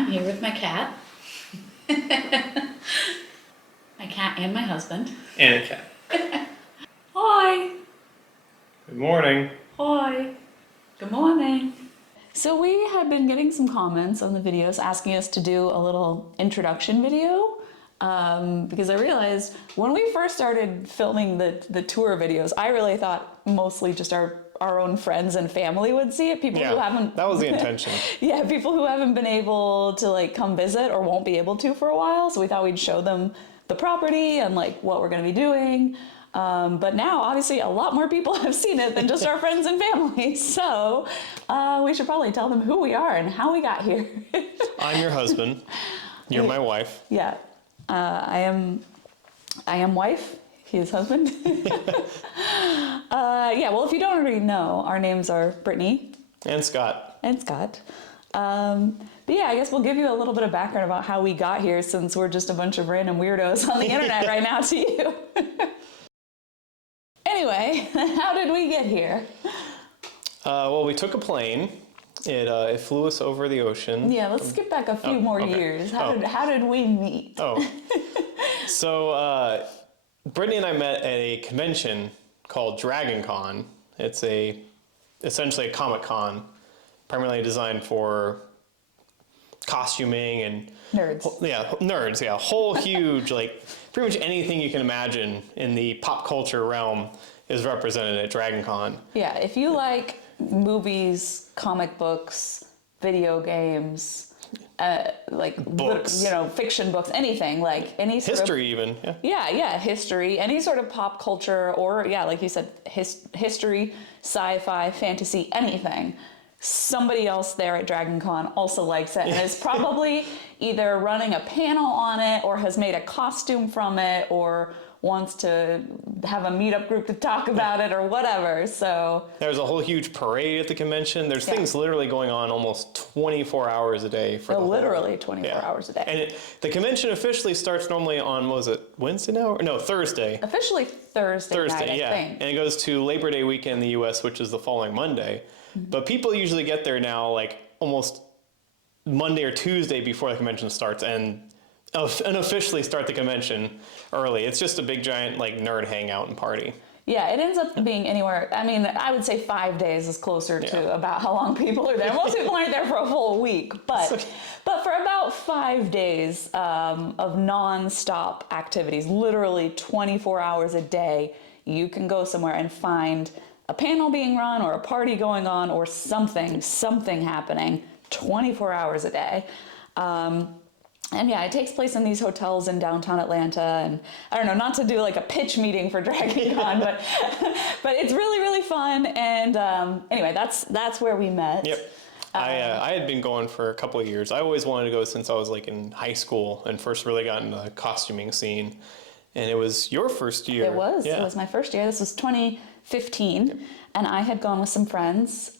I'm here with my cat. My cat and my husband. And a cat. Hi. Good morning. Hi. Good morning. So we had been getting some comments on the videos asking us to do a little introduction video because I realized when we first started filming the tour videos, I really thought mostly just our own friends and family would see it. People who haven't... That was the intention. Yeah, people who haven't been able to like come visit or won't be able to for a while. So we thought we'd show them the property and like what we're going to be doing. But now, obviously, a lot more people have seen it than just our friends and family. So we should probably tell them who we are and how we got here. I'm your husband. You're my wife. Yeah, I am wife. He is husband. Yeah, well, if you don't already know, our names are Brittney. And Scott. And Scott. But yeah, I guess we'll give you a little bit of background about how we got here since we're just a bunch of random weirdos on the internet right now to you. Anyway, how did we get here? Well, we took a plane. It flew us over the ocean. Yeah, let's skip back a few more years. How did we meet? So Brittney and I met at a convention called DragonCon. It's essentially a Comic-Con, primarily designed for costuming and nerds. Nerds. Yeah, whole huge like pretty much anything you can imagine in the pop culture realm is represented at DragonCon. Yeah, if you like movies, comic books, video games, like books, fiction books, anything like any sort history, of, even. Yeah, history, any sort of pop culture, or like you said, history, sci-fi, fantasy, anything. Somebody else there at DragonCon also likes it and is probably either running a panel on it or has made a costume from it or wants to have a meetup group to talk about it or whatever. So there's a whole huge parade at the convention. There's things literally going on almost 24 hours a day for literally 24 hours a day. And the convention officially starts normally on, was it Wednesday now? No, Thursday. Officially Thursday night, I think. And it goes to Labor Day weekend in the US, which is the following Monday. But people usually get there now like almost Monday or Tuesday before the convention starts and officially start the convention early. It's just a big giant like nerd hangout and party. Yeah, it ends up being anywhere. I mean, I would say 5 days is closer to about how long people are there. Most people aren't there for a full week, but for about 5 days of non-stop activities, literally 24 hours a day, you can go somewhere and find a panel being run or a party going on or something happening 24 hours a day. And yeah, it takes place in these hotels in downtown Atlanta. And I don't know, not to do like a pitch meeting for DragonCon, but it's really, really fun. And anyway, that's where we met. Yep. I had been going for a couple of years. I always wanted to go since I was like in high school and first really got into the costuming scene. And it was your first year. It was. Yeah. It was my first year. This was 2015, and I had gone with some friends.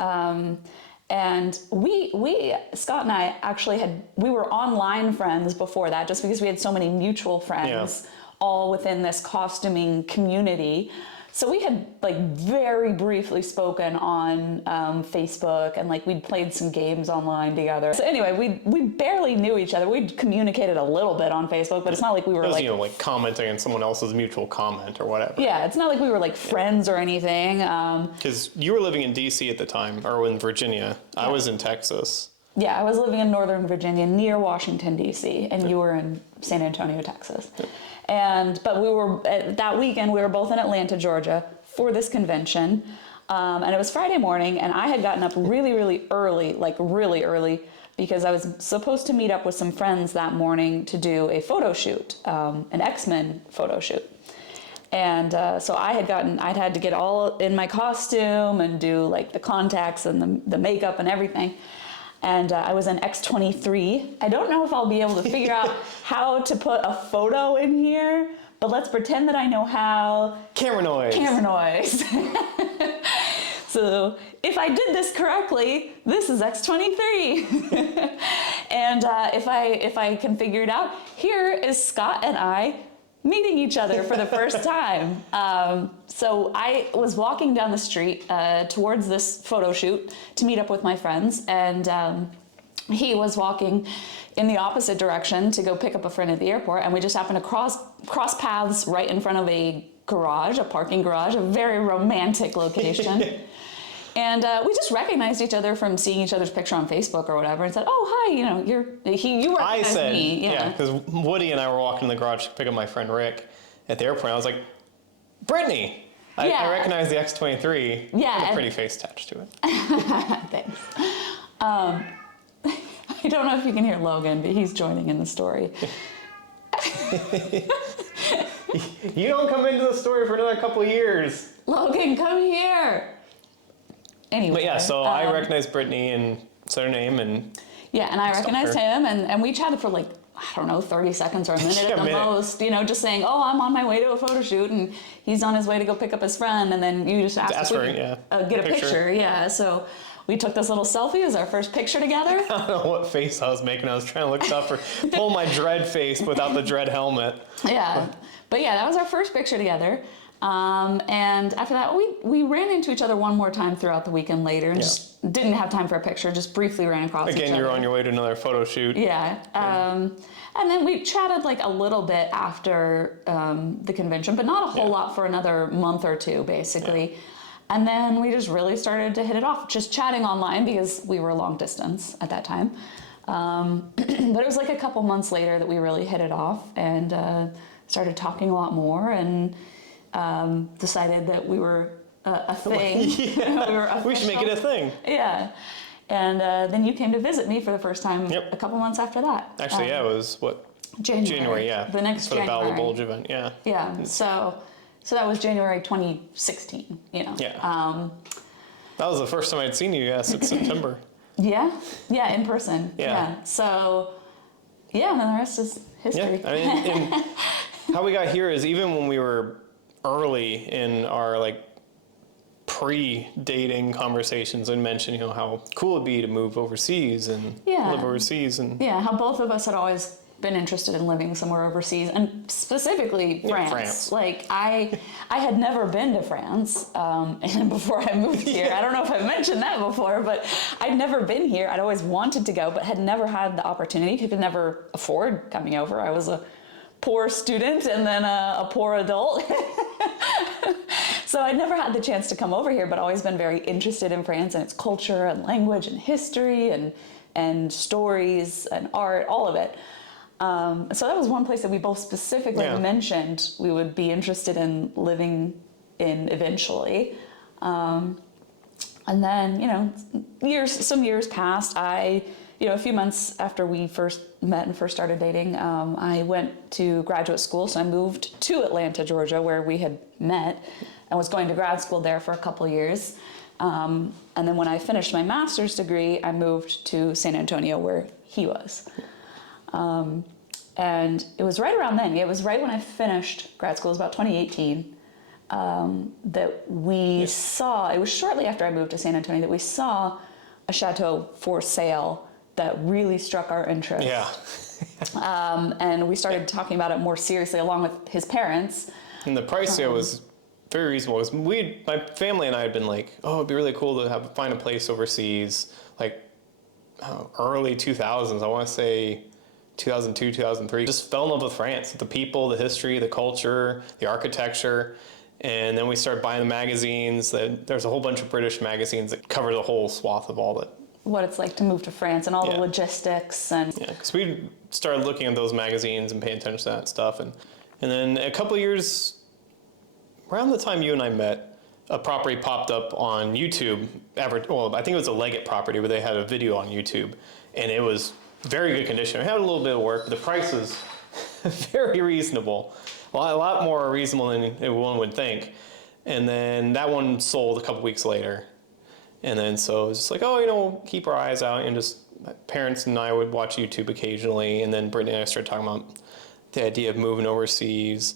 And we Scott and I actually we were online friends before that, just because we had so many mutual friends all within this costuming community. So we had like very briefly spoken on Facebook, and like we'd played some games online together. So anyway, we barely knew each other. We'd communicated a little bit on Facebook, but it's not like we were like commenting on someone else's mutual comment or whatever. Yeah, it's not like we were like friends or anything. Because you were living in DC at the time, or in Virginia. I was in Texas. Yeah, I was living in Northern Virginia near Washington, D.C., and you were in San Antonio, Texas. But we were, that weekend, we were both in Atlanta, Georgia for this convention. And it was Friday morning, and I had gotten up really, really early, because I was supposed to meet up with some friends that morning to do a photo shoot, an X-Men photo shoot. And so I'd had to get all in my costume and do like the contacts and the makeup and everything. And I was in X23. I don't know if I'll be able to figure out how to put a photo in here, but let's pretend that I know how. Camera noise. So if I did this correctly, this is X23. And if I can figure it out, here is Scott and I meeting each other for the first time. So I was walking down the street towards this photo shoot to meet up with my friends, and he was walking in the opposite direction to go pick up a friend at the airport, and we just happened to cross paths right in front of a parking garage, a very romantic location. And we just recognized each other from seeing each other's picture on Facebook or whatever, and said, "Oh, hi, you know, you recognized me." Yeah, because Woody and I were walking in the garage to pick up my friend Rick at the airport. I was like, "Brittney." I recognize the X23. Yeah, with a pretty face attached to it. Thanks. I don't know if you can hear Logan, but he's joining in the story. You don't come into the story for another couple of years. Logan, come here. Anyway. But yeah, so I recognize Brittney and said her name and. Yeah, and I recognized him, and we chatted for like, I don't know, 30 seconds or a minute at the most, you know, just saying, "Oh, I'm on my way to a photo shoot," and he's on his way to go pick up his friend, and then you just asked if we could get a picture. Yeah, so we took this little selfie as our first picture together. I don't know what face I was making. I was trying to look tough or pull my dread face without the dread helmet. Yeah, but yeah, that was our first picture together. And after that, we ran into each other one more time throughout the weekend later, and just didn't have time for a picture, just briefly ran across each other. Again, you're on your way to another photo shoot. Yeah. And then we chatted like a little bit after the convention, but not a whole lot for another month or two, basically. Yeah. And then we just really started to hit it off, just chatting online because we were long distance at that time. But it was like a couple months later that we really hit it off and started talking a lot more and decided that we were a thing. We should make it a thing. Yeah. And then you came to visit me for the first time a couple months after that. Actually, it was what? January. Yeah. The next for January. For the Battle Bulge event, yeah. Yeah. So that was January 2016, you know. Yeah. That was the first time I'd seen you, since September. Yeah. Yeah, in person. Yeah. So, yeah, and then the rest is history. Yeah. I mean, and how we got here is even when we were early in our, like, pre-dating conversations and mentioned, you know, how cool it'd be to move overseas and live overseas and how both of us had always been interested in living somewhere overseas, and specifically France. Like I had never been to France, and before I moved here, I don't know if I've mentioned that before, but I'd never been here. I'd always wanted to go, but had never had the opportunity. Could never afford coming over. I was a poor student and then a poor adult. So I'd never had the chance to come over here, but always been very interested in France and its culture and language and history and stories and art, all of it. So that was one place that we both specifically mentioned we would be interested in living in eventually. And then, you know, some years passed. A few months after we first met and first started dating, I went to graduate school. So I moved to Atlanta, Georgia, where we had met, and was going to grad school there for a couple of years. And then when I finished my master's degree, I moved to San Antonio, where he was. And it was right around then. It was right when I finished grad school. It was about 2018 that we saw. It was shortly after I moved to San Antonio that we saw a chateau for sale that really struck our interest. Yeah. And we started talking about it more seriously, along with his parents. And the price there was very reasonable. My family and I had been like, oh, it'd be really cool to find a place overseas, like early 2000s. I want to say 2002, 2003. Just fell in love with France, the people, the history, the culture, the architecture. And then we started buying the magazines. There's a whole bunch of British magazines that cover the whole swath of all that. What it's like to move to France and all the logistics. And because we started looking at those magazines and paying attention to that stuff. And then a couple of years, around the time you and I met, a property popped up on YouTube. I think it was a Leggett property where they had a video on YouTube. And it was very good condition. It had a little bit of work, but the price was very reasonable. A lot more reasonable than one would think. And then that one sold a couple weeks later. And then so it was just like, keep our eyes out. And just my parents and I would watch YouTube occasionally. And then Brittany and I started talking about the idea of moving overseas.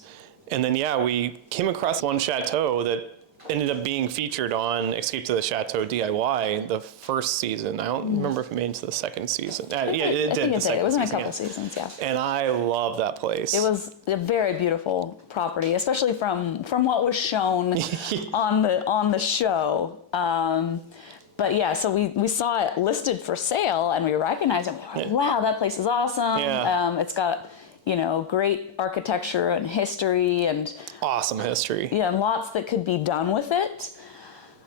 And then, we came across one chateau that ended up being featured on Escape to the Chateau DIY the first season. I don't remember if it made it to the second season. It did. It was in a couple seasons, And I love that place. It was a very beautiful property, especially from what was shown on the show. but yeah, so we saw it listed for sale and we recognized it. We're like, wow, that place is awesome. Yeah. It's got, you know, great architecture and history and Awesome history. yeah, and lots that could be done with it.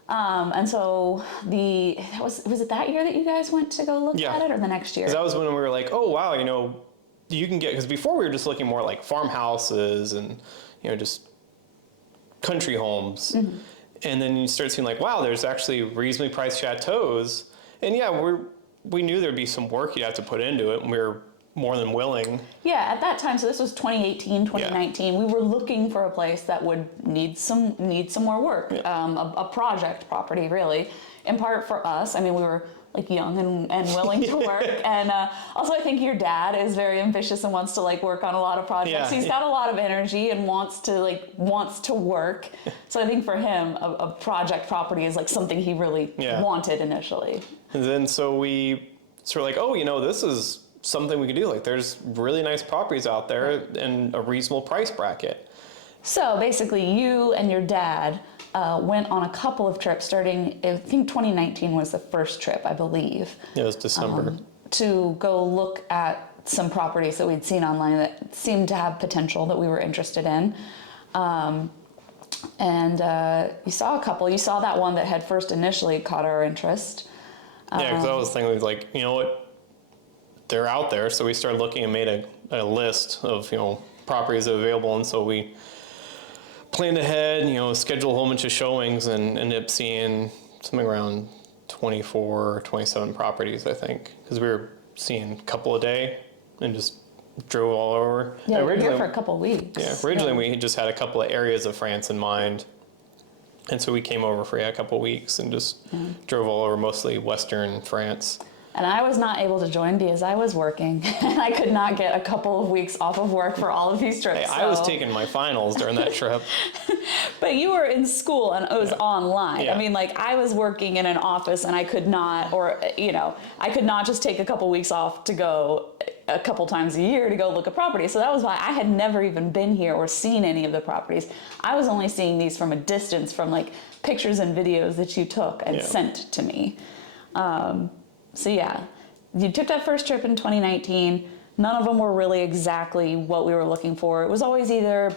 And so was it that year that you guys went to go look at it, or the next year? Because that was when we were like, oh wow, you know, you can get, because before we were just looking more like farmhouses and, you know, just country homes. Mm-hmm. And then you start seeing like, wow, there's actually reasonably priced chateaus. And yeah, we knew there'd be some work you had to put into it, and we were more than willing. Yeah, at that time, so this was 2018, 2019, we were looking for a place that would need some more work, a project property, really, in part for us. I mean, we were like young and willing to work, and also I think your dad is very ambitious and wants to like work on a lot of projects. He's got a lot of energy and wants to work. So I think for him, a project property is like something he really wanted initially. And then so we sort of like, oh, you know, this is something we could do. Like, there's really nice properties out there in a reasonable price bracket. So basically, you and your dad went on a couple of trips starting, I think 2019 was the first trip, I believe. It was December. To go look at some properties that we'd seen online that seemed to have potential that we were interested in. And you saw a couple. You saw that one that had first initially caught our interest. Yeah, because that was the thing. We was like, you know what? They're out there. So we started looking and made a list of, you know, properties that are available. And so we planned ahead, you know, scheduled a whole bunch of showings and ended up seeing something around 24 or 27 properties, I think. Because we were seeing a couple a day and just drove all over. Yeah, we were here for a couple of weeks. Yeah, originally we just had a couple of areas of France in mind. And so we came over for a couple of weeks and just drove all over, mostly Western France. And I was not able to join because I was working. And I could not get a couple of weeks off of work for all of these trips. Hey, so. I was taking my finals during that trip. But you were in school and it was online. Yeah. I mean, like, I was working in an office and I could not, or, you know, I could not just take a couple weeks off to go a couple times a year to go look at properties. So that was why I had never even been here or seen any of the properties. I was only seeing these from a distance, from like pictures and videos that you took and sent to me. So yeah, you took that first trip in 2019. None of them were really exactly what we were looking for. It was always either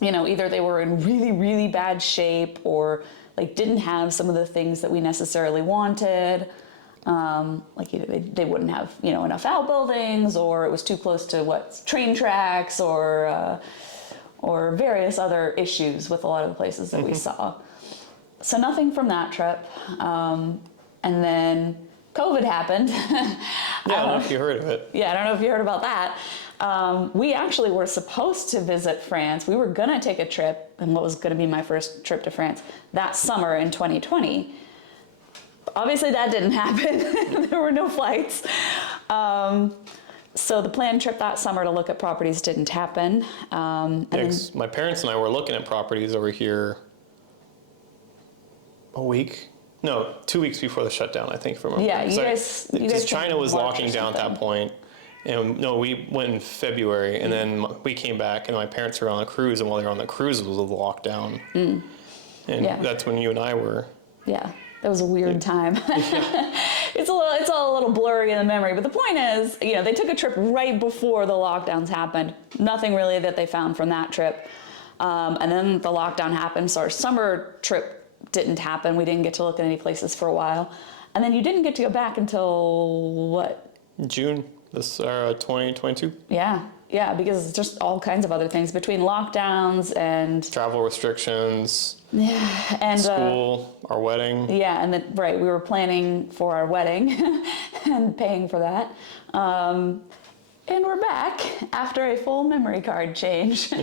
they were in really, really bad shape or like didn't have some of the things that we necessarily wanted. Like either they wouldn't have, you know, enough outbuildings, or it was too close to train tracks, or various other issues with a lot of the places that we saw. So nothing from that trip. And then COVID happened. Yeah, I don't know if you heard of it. Yeah, I don't know if you heard about that. We actually were supposed to visit France. We were going to take a trip, and what was going to be my first trip to France, that summer in 2020. Obviously, that didn't happen. There were no flights. So the planned trip that summer to look at properties didn't happen. My parents and I were looking at properties over here 2 weeks before the shutdown, I think, if I remember. Yeah, you guys because China was March locking down at that point. And no, we went in February, and then we came back, and my parents were on a cruise, and while they were on the cruise, it was a lockdown. And that's when you and I were. Yeah, that was a weird time. It's all a little blurry in the memory, but the point is, you know, they took a trip right before the lockdowns happened. Nothing really that they found from that trip. And then the lockdown happened, so our summer trip didn't happen. We didn't get to look at any places for a while. And then you didn't get to go back until what? June, 2022. Yeah, because it's just all kinds of other things between lockdowns and travel restrictions. Yeah, and school, our wedding. Yeah, and we were planning for our wedding and paying for that. And we're back after a full memory card change. So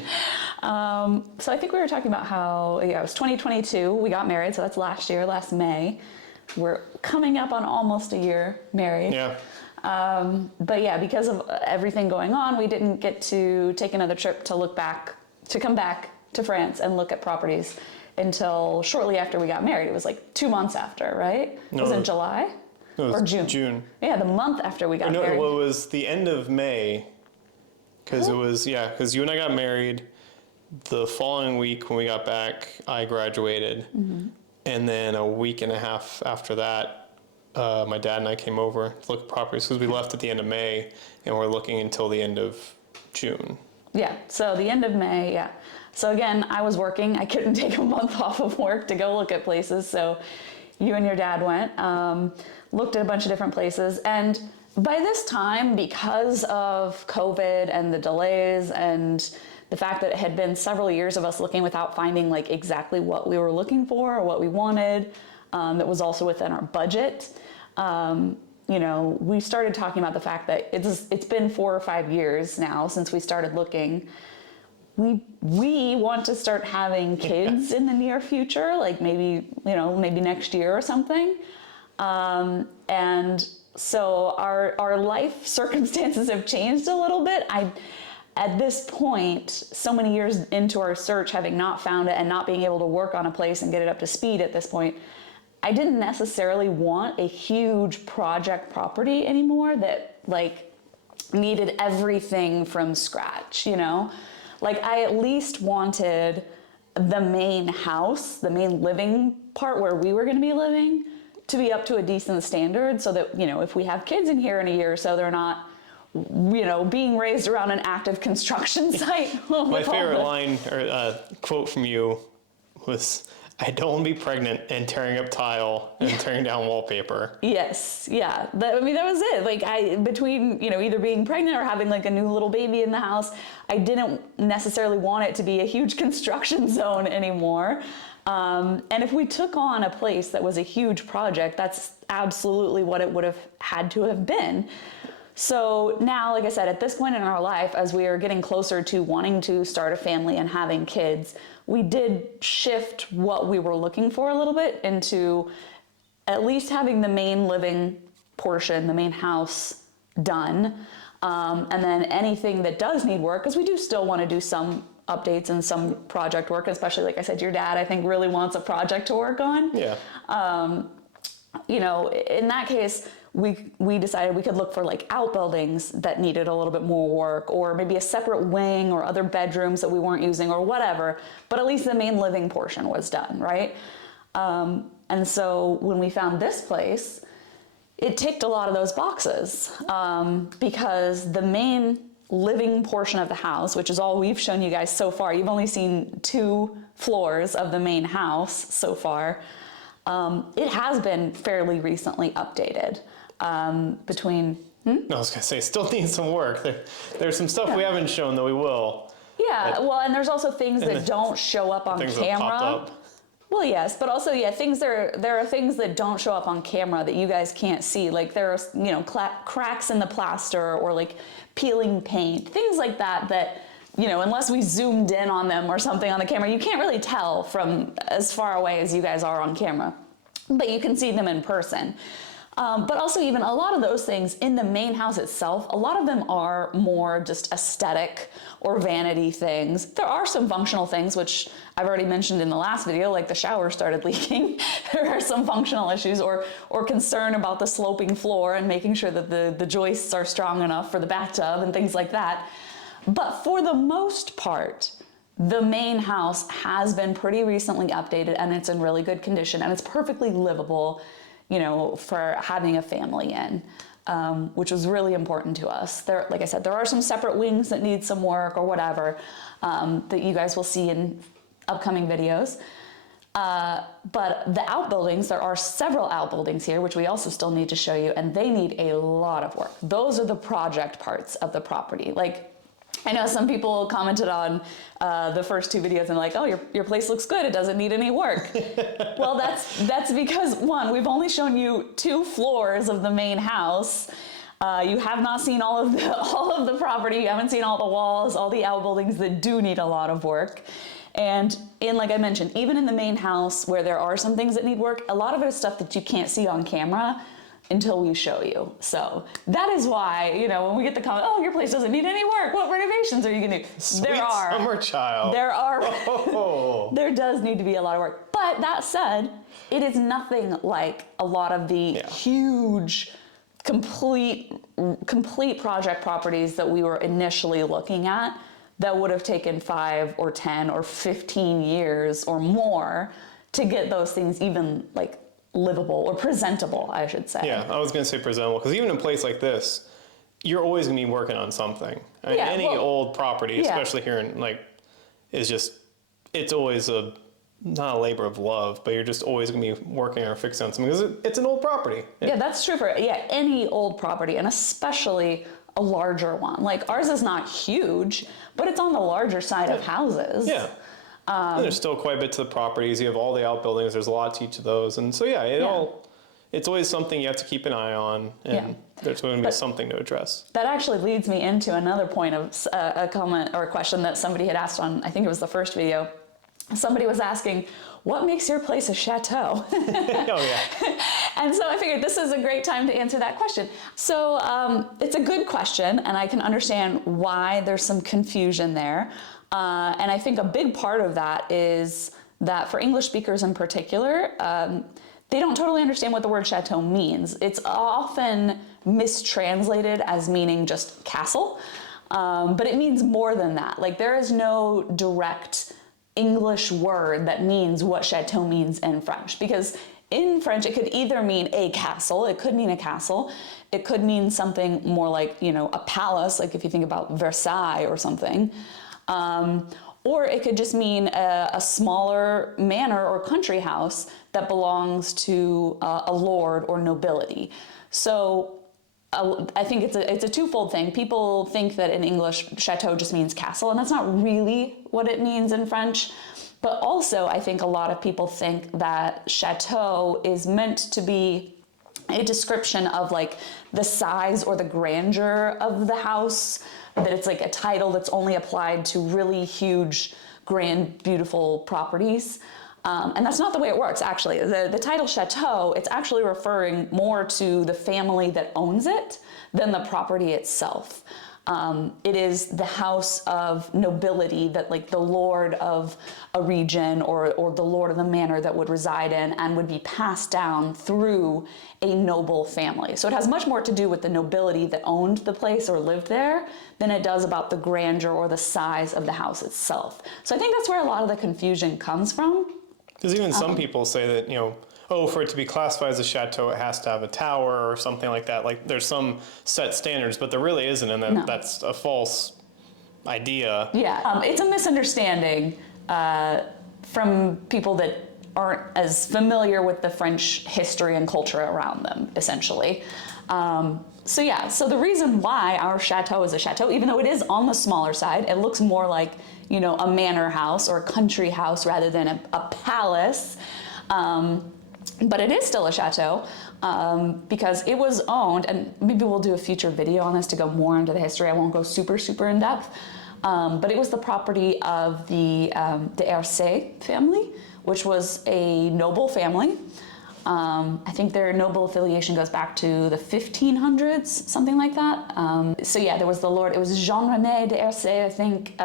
I think we were talking about how, it was 2022, we got married, so that's last May. We're coming up on almost a year married. Yeah. But yeah, because of everything going on, we didn't get to take another trip to come back to France and look at properties until shortly after we got married. It was like 2 months after, right? No, was it July? No, or June? June. Yeah, the month after we got married. No, it was the end of May, because because you and I got married. The following week when we got back, I graduated. And then a week and a half after that, my dad and I came over to look at properties because we left at the end of May and we're looking until the end of June. Yeah, so the end of May, yeah. So again, I was working. I couldn't take a month off of work to go look at places. So you and your dad went, looked at a bunch of different places. And by this time, because of COVID and the delays and the fact that it had been several years of us looking without finding like exactly what we were looking for or what we wanted, that was also within our budget, we started talking about the fact that it's been 4 or 5 years now since we started looking. We want to start having kids in the near future, like maybe next year or something. And so our life circumstances have changed a little bit. At this point, so many years into our search, having not found it and not being able to work on a place and get it up to speed at this point, I didn't necessarily want a huge project property anymore that like needed everything from scratch, Like I at least wanted the main house, the main living part where we were going to be living, to be up to a decent standard so that, if we have kids in here in a year or so, they're not, being raised around an active construction site. My favorite line or quote from you was, "I don't want to be pregnant and tearing up tile and tearing down wallpaper." Yes, yeah. That was it. Like between, either being pregnant or having like a new little baby in the house, I didn't necessarily want it to be a huge construction zone anymore. And if we took on a place that was a huge project, that's absolutely what it would have had to have been. So now, like I said, at this point in our life, as we are getting closer to wanting to start a family and having kids, we did shift what we were looking for a little bit into at least having the main living portion, the main house done. And then anything that does need work, because we do still want to do some updates and some project work, especially like I said, your dad, I think, really wants a project to work on. Yeah. In that case, we decided we could look for like outbuildings that needed a little bit more work, or maybe a separate wing or other bedrooms that we weren't using or whatever, but at least the main living portion was done, right? And so when we found this place, it ticked a lot of those boxes, because the main living portion of the house, which is all we've shown you guys so far, you've only seen 2 floors of the main house so far. It has been fairly recently updated. Between I was gonna say, still needs some work. There's some stuff we haven't shown that we will. Yeah, well, and there's also things that don't show up on Things that camera. popped up. Well, yes, but also, there are things that don't show up on camera that you guys can't see. Like there are, cracks in the plaster or like peeling paint, things like that, unless we zoomed in on them or something on the camera, you can't really tell from as far away as you guys are on camera, but you can see them in person. But also even a lot of those things in the main house itself, a lot of them are more just aesthetic or vanity things. There are some functional things, which I've already mentioned in the last video, like the shower started leaking. There are some functional issues or concern about the sloping floor and making sure that the joists are strong enough for the bathtub and things like that. But for the most part, the main house has been pretty recently updated and it's in really good condition and it's perfectly livable, for having a family in, which was really important to us. There, like I said, there are some separate wings that need some work or whatever, that you guys will see in upcoming videos. But the outbuildings, there are several outbuildings here, which we also still need to show you, and they need a lot of work. Those are the project parts of the property. Like, I know some people commented on the first 2 videos and like, oh, your place looks good, it doesn't need any work. Well, that's because, one, we've only shown you 2 floors of the main house. You have not seen all of the property, you haven't seen all the walls, all the outbuildings that do need a lot of work. And like I mentioned, even in the main house where there are some things that need work, a lot of it is stuff that you can't see on camera until we show you. So that is why, when we get the comment, oh, your place doesn't need any work, what renovations are you gonna do? Sweet summer child. There does need to be a lot of work. But that said, it is nothing like a lot of the huge, complete project properties that we were initially looking at that would have taken 5 or 10 or 15 years or more to get those things even like livable or presentable, I should say. Yeah, I was going to say presentable, because even in a place like this, you're always going to be working on something. I mean, any old property, especially here in like, is just, it's always not a labor of love, but you're just always going to be working or fixing on something because it's an old property. Yeah, that's true for any old property, and especially a larger one. Like ours is not huge, but it's on the larger side of houses. Yeah. And there's still quite a bit to the properties. You have all the outbuildings. There's a lot to each of those. And so, it's always something you have to keep an eye on. And there's going to be something to address. That actually leads me into another point of a comment or a question that somebody had asked on, I think it was the first video. Somebody was asking, what makes your place a chateau? Oh, yeah. And so I figured this is a great time to answer that question. So it's a good question, and I can understand why there's some confusion there. And I think a big part of that is that for English speakers in particular, they don't totally understand what the word chateau means. It's often mistranslated as meaning just castle, but it means more than that. Like there is no direct English word that means what chateau means in French, because in French it could either mean a castle, it could mean a castle, it could mean something more like, a palace, like if you think about Versailles or something. Or it could just mean a smaller manor or country house that belongs to a lord or nobility. So I think it's a twofold thing. People think that in English, chateau just means castle, and that's not really what it means in French. But also, I think a lot of people think that chateau is meant to be a description of like the size or the grandeur of the house, that it's like a title that's only applied to really huge, grand, beautiful properties. And that's not the way it works, actually. The title chateau, it's actually referring more to the family that owns it than the property itself. It is the house of nobility that like the lord of a region or the lord of the manor that would reside in and would be passed down through a noble family. So it has much more to do with the nobility that owned the place or lived there than it does about the grandeur or the size of the house itself. So I think that's where a lot of the confusion comes from. Because even some people say that, for it to be classified as a chateau, it has to have a tower or something like that. Like there's some set standards, but there really isn't, and that's a false idea. Yeah, it's a misunderstanding from people that aren't as familiar with the French history and culture around them, essentially. So the reason why our chateau is a chateau, even though it is on the smaller side, it looks more like, a manor house or a country house rather than a palace. But it is still a chateau because it was owned, and maybe we'll do a future video on this to go more into the history. I won't go super in depth. But it was the property of the Hercé family, which was a noble family. I think their noble affiliation goes back to the 1500s, something like that. There was the lord, it was Jean-René de Hercé, I think,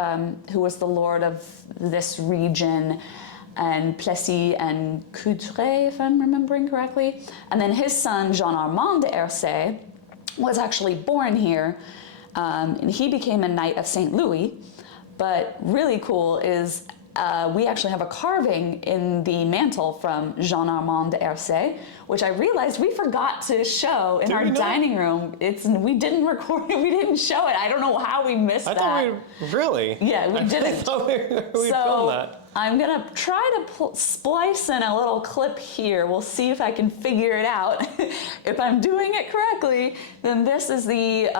who was the lord of this region, and Plessis and Coudray, if I'm remembering correctly. And then his son, Jean-Armand de Hercé, was actually born here, and he became a Knight of St. Louis. But really cool is we actually have a carving in the mantle from Jean-Armand de Hercé, which I realized we forgot to show in our dining room. We didn't record it, we didn't show it. I don't know how we missed that. I thought really? Yeah, we didn't. I thought we filmed that. I'm gonna try to splice in a little clip here. We'll see if I can figure it out. If I'm doing it correctly, then this is the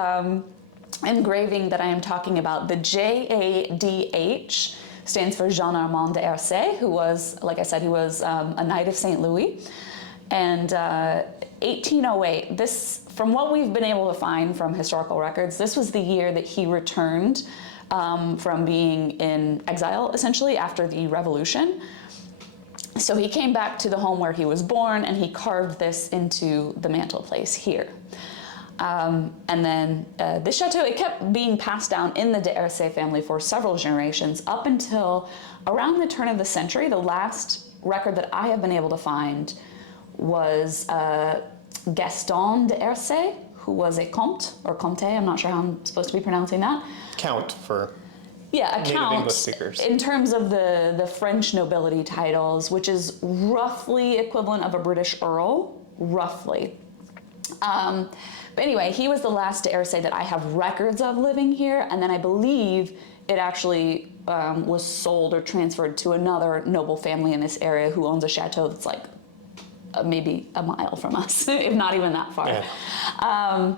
engraving that I am talking about. The JADH stands for Jean-Armand de Hercé, who was, like I said, he was a Knight of St. Louis. And 1808, this, from what we've been able to find from historical records, this was the year that he returned from being in exile, essentially, after the revolution. So he came back to the home where he was born, and he carved this into the mantelpiece here. And then this chateau, it kept being passed down in the de Hercé family for several generations up until around the turn of the century. The last record that I have been able to find was Gaston de Hercé, who was a comte, or comte, I'm not sure how I'm supposed to be pronouncing that. Count for... Yeah, native account English speakers. in terms of the French nobility titles, which is roughly equivalent of a British earl, roughly. But anyway, he was the last to ever say that I have records of living here, and then I believe it actually was sold or transferred to another noble family in this area who owns a chateau that's like maybe a mile from us, if not even that far. Yeah.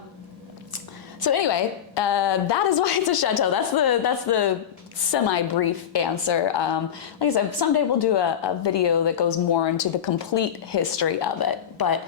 So anyway, that is why it's a chateau. That's the semi-brief answer. Like I said, someday we'll do a video that goes more into the complete history of it. But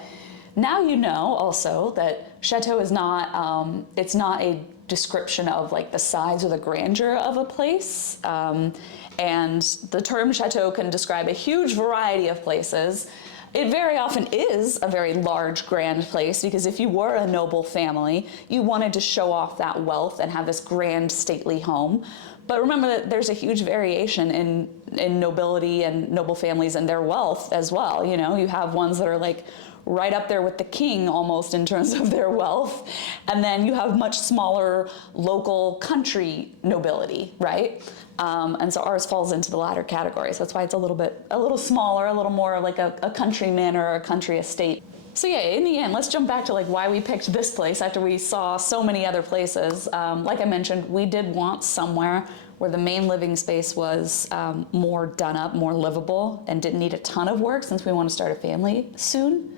now you know also that chateau is not, it's not a description of like the size or the grandeur of a place. And the term chateau can describe a huge variety of places. It very often is a very large, grand place, because if you were a noble family, you wanted to show off that wealth and have this grand, stately home. But remember that there's a huge variation in nobility and noble families and their wealth as well. You know, you have ones that are like right up there with the king almost in terms of their wealth. And then you have much smaller local country nobility, right? And so ours falls into the latter category. So that's why it's a little smaller, a little more like a country manor or a country estate. So yeah, in the end, let's jump back to like why we picked this place after we saw so many other places. Like I mentioned, we did want somewhere where the main living space was more done up, more livable, and didn't need a ton of work since we want to start a family soon.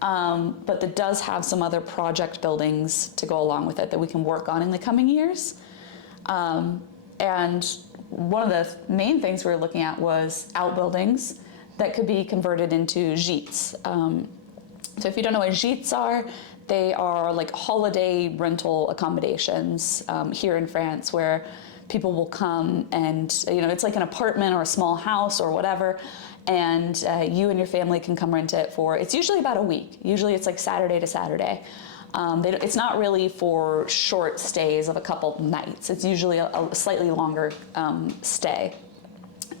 But that does have some other project buildings to go along with it that we can work on in the coming years. And one of the main things we were looking at was outbuildings that could be converted into gîtes. So if you don't know what gîtes are, they are like holiday rental accommodations here in France where people will come and, you know, it's like an apartment or a small house or whatever, and you and your family can come rent it for, it's usually about a week. Usually it's like Saturday to Saturday. It's not really for short stays of a couple nights. It's usually a slightly longer stay.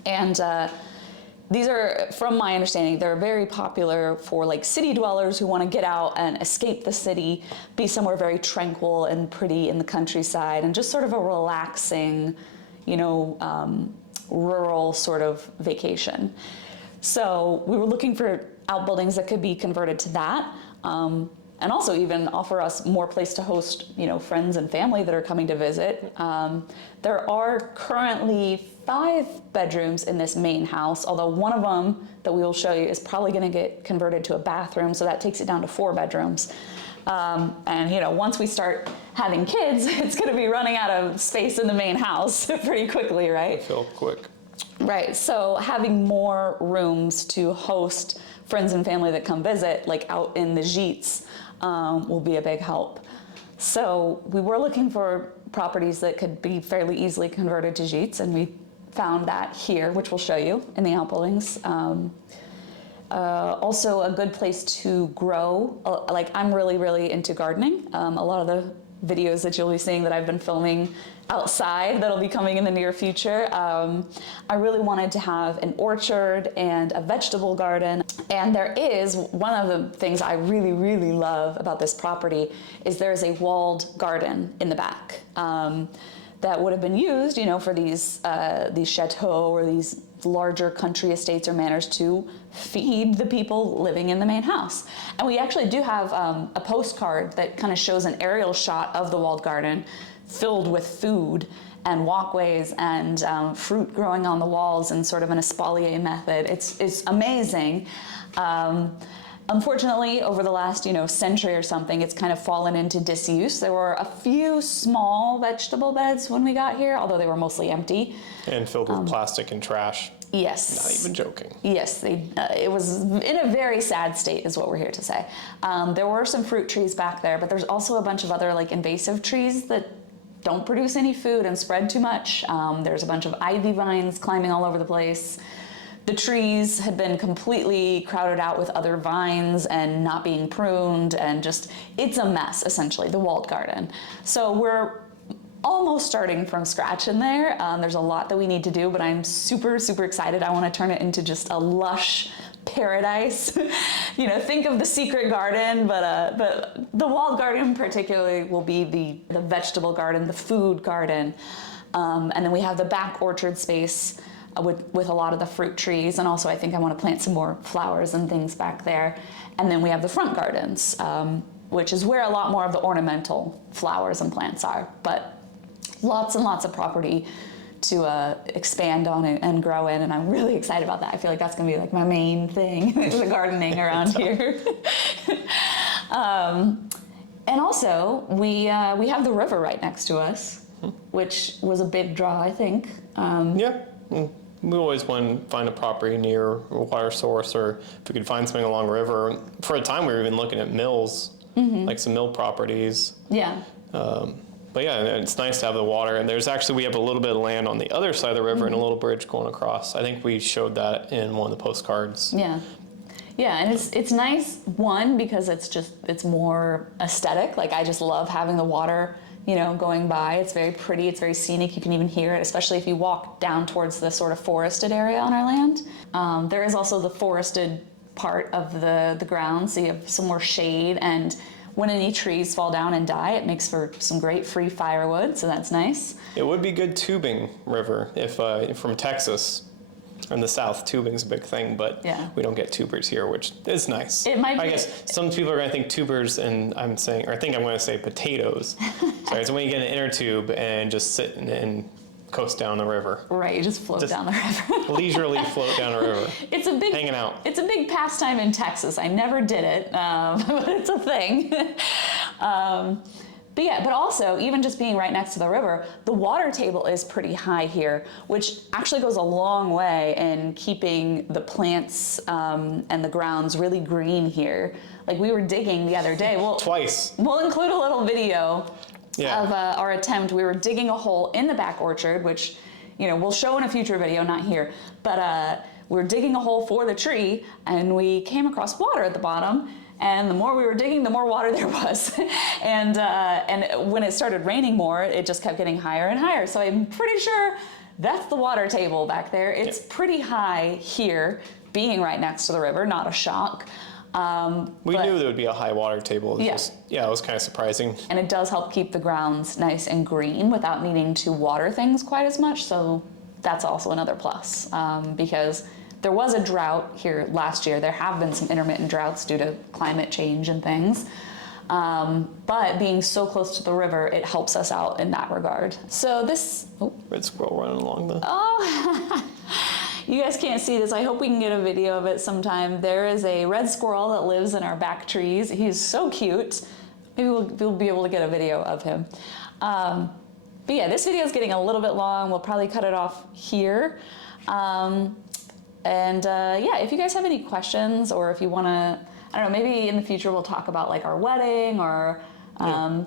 And these are, from my understanding, they're very popular for like city dwellers who want to get out and escape the city, be somewhere very tranquil and pretty in the countryside, and just sort of a relaxing, you know, rural sort of vacation. So we were looking for outbuildings that could be converted to that. And also even offer us more place to host, you know, friends and family that are coming to visit. There are currently 5 bedrooms in this main house, although one of them that we will show you is probably going to get converted to a bathroom, so that takes it down to 4 bedrooms. And you know, once we start having kids, it's going to be running out of space in the main house pretty quickly, right? Feel quick. Right, so having more rooms to host friends and family that come visit, like out in the gîtes, will be a big help. So we were looking for properties that could be fairly easily converted to gîtes, and we found that here, which we'll show you in the outbuildings. Also a good place to grow. Like I'm really into gardening. A lot of the videos that you'll be seeing that I've been filming outside that'll be coming in the near future. I really wanted to have an orchard and a vegetable garden. And there is, one of the things I really love about this property is there is a walled garden in the back that would have been used, you know, for these chateaux or these larger country estates or manors to feed the people living in the main house. And we actually do have a postcard that kind of shows an aerial shot of the walled garden filled with food and walkways and fruit growing on the walls in sort of an espalier method. It's amazing. Unfortunately, over the last, you know, century or something, it's kind of fallen into disuse. There were a few small vegetable beds when we got here, although they were mostly empty. And filled with plastic and trash. Yes. Not even joking. Yes, it was in a very sad state is what we're here to say. There were some fruit trees back there, but there's also a bunch of other like invasive trees that don't produce any food and spread too much. There's a bunch of ivy vines climbing all over the place. The trees had been completely crowded out with other vines and not being pruned, and just, it's a mess, essentially, the walled garden. So we're almost starting from scratch in there. There's a lot that we need to do, but I'm super excited. I want to turn it into just a lush paradise. You know, think of the secret garden, but the walled garden particularly will be the vegetable garden, the food garden. And then we have the back orchard space with a lot of the fruit trees. And also I think I want to plant some more flowers and things back there. And then we have the front gardens, which is where a lot more of the ornamental flowers and plants are. But lots and lots of property to expand on and grow in, and I'm really excited about that. I feel like that's gonna be like my main thing, the gardening around here. And also, we have the river right next to us, which was a big draw, I think. Yeah. We always want to find a property near a water source, or if we could find something along a river. For a time, we were even looking at mills, like some mill properties. Yeah. But yeah, it's nice to have the water. And we have a little bit of land on the other side of the river and a little bridge going across. I think we showed that in one of the postcards. Yeah. Yeah, and it's nice, one, because it's more aesthetic. Like, I just love having the water, going by. It's very pretty, it's very scenic. You can even hear it, especially if you walk down towards the sort of forested area on our land. There is also the forested part of the ground, so you have some more shade, and when any trees fall down and die, it makes for some great free firewood, so that's nice. It would be good tubing river if from Texas. In the South, tubing's a big thing, but we don't get tubers here, which is nice. It might be. I guess some people are going to think tubers, and I think I'm going to say potatoes. Sorry, so when you get an inner tube and just sit and coast down the river. Right, you just float down the river. Leisurely float down a river. Hanging out. It's a big pastime in Texas. I never did it, but it's a thing. But also, even just being right next to the river, the water table is pretty high here, which actually goes a long way in keeping the plants and the grounds really green here. Like, we were digging the other day. Twice. We'll include a little video of our attempt. We were digging a hole in the back orchard, which, we'll show in a future video, not here. But we were digging a hole for the tree, and we came across water at the bottom. And the more we were digging, the more water there was. And when it started raining more, it just kept getting higher and higher. So I'm pretty sure that's the water table back there. It's pretty high here, being right next to the river, not a shock. We knew there would be a high water table. It was kind of surprising. And it does help keep the grounds nice and green without needing to water things quite as much. So that's also another plus, because there was a drought here last year. There have been some intermittent droughts due to climate change and things. But being so close to the river, it helps us out in that regard. So this... Red squirrel running along the... Oh! You guys can't see this. I hope we can get a video of it sometime. There is a red squirrel that lives in our back trees. He's so cute. Maybe we'll be able to get a video of him. But yeah, this video is getting a little bit long. We'll probably cut it off here. If you guys have any questions, or if you want to, I don't know, maybe in the future we'll talk about like our wedding, or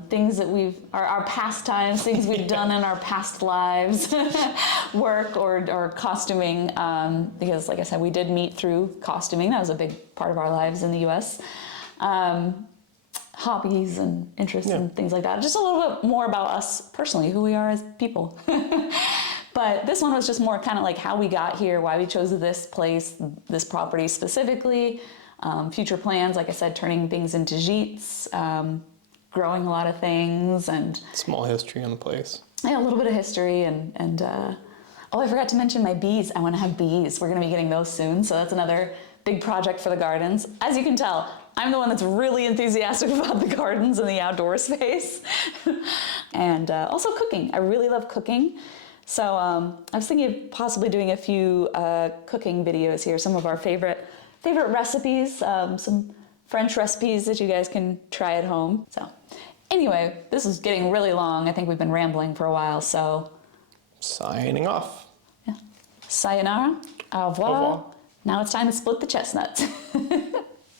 things that our pastimes, things we've done in our past lives, work or costuming, because like I said, we did meet through costuming. That was a big part of our lives in the US. Hobbies and interests and things like that. Just a little bit more about us personally, who we are as people. But this one was just more kind of like how we got here, why we chose this place, this property specifically, future plans, like I said, turning things into gîtes, growing a lot of things, and... Small history on the place. Yeah, a little bit of history, and I forgot to mention my bees. I want to have bees. We're going to be getting those soon, so that's another big project for the gardens. As you can tell, I'm the one that's really enthusiastic about the gardens and the outdoor space. And also cooking. I really love cooking. So I was thinking of possibly doing a few cooking videos here, some of our favorite recipes, some French recipes that you guys can try at home. So anyway, this is getting really long. I think we've been rambling for a while, so... Signing off. Yeah. Sayonara. Au revoir. Now it's time to split the chestnuts.